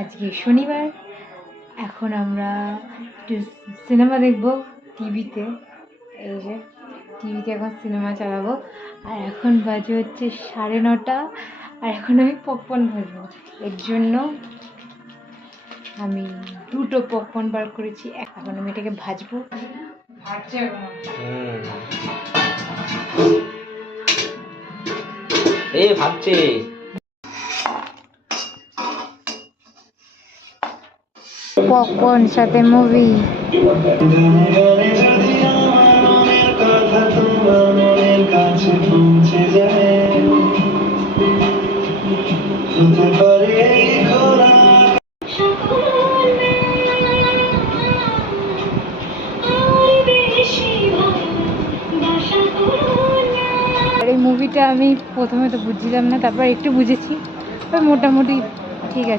আজকে শনিবার। এখন আমরা একটু সিনেমা দেখব টিভিতে। এই যে টিভিতে এখন সিনেমা চালাবো। আর এখন বাজে হচ্ছে 9:30। আর এখন আমি পপকর্ন ভাজবো। এর জন্য আমি 2টো পপকর্ন বার করেছি। এখন আমি এটাকে ভাজবো। ভাজছে ভাবছে পপকর্ন সাথে মুভি। আর এই মুভিটা আমি প্রথমে তো বুঝছিলাম না, তারপর একটু বুঝেছি, মোটামুটি ঠিক আছে।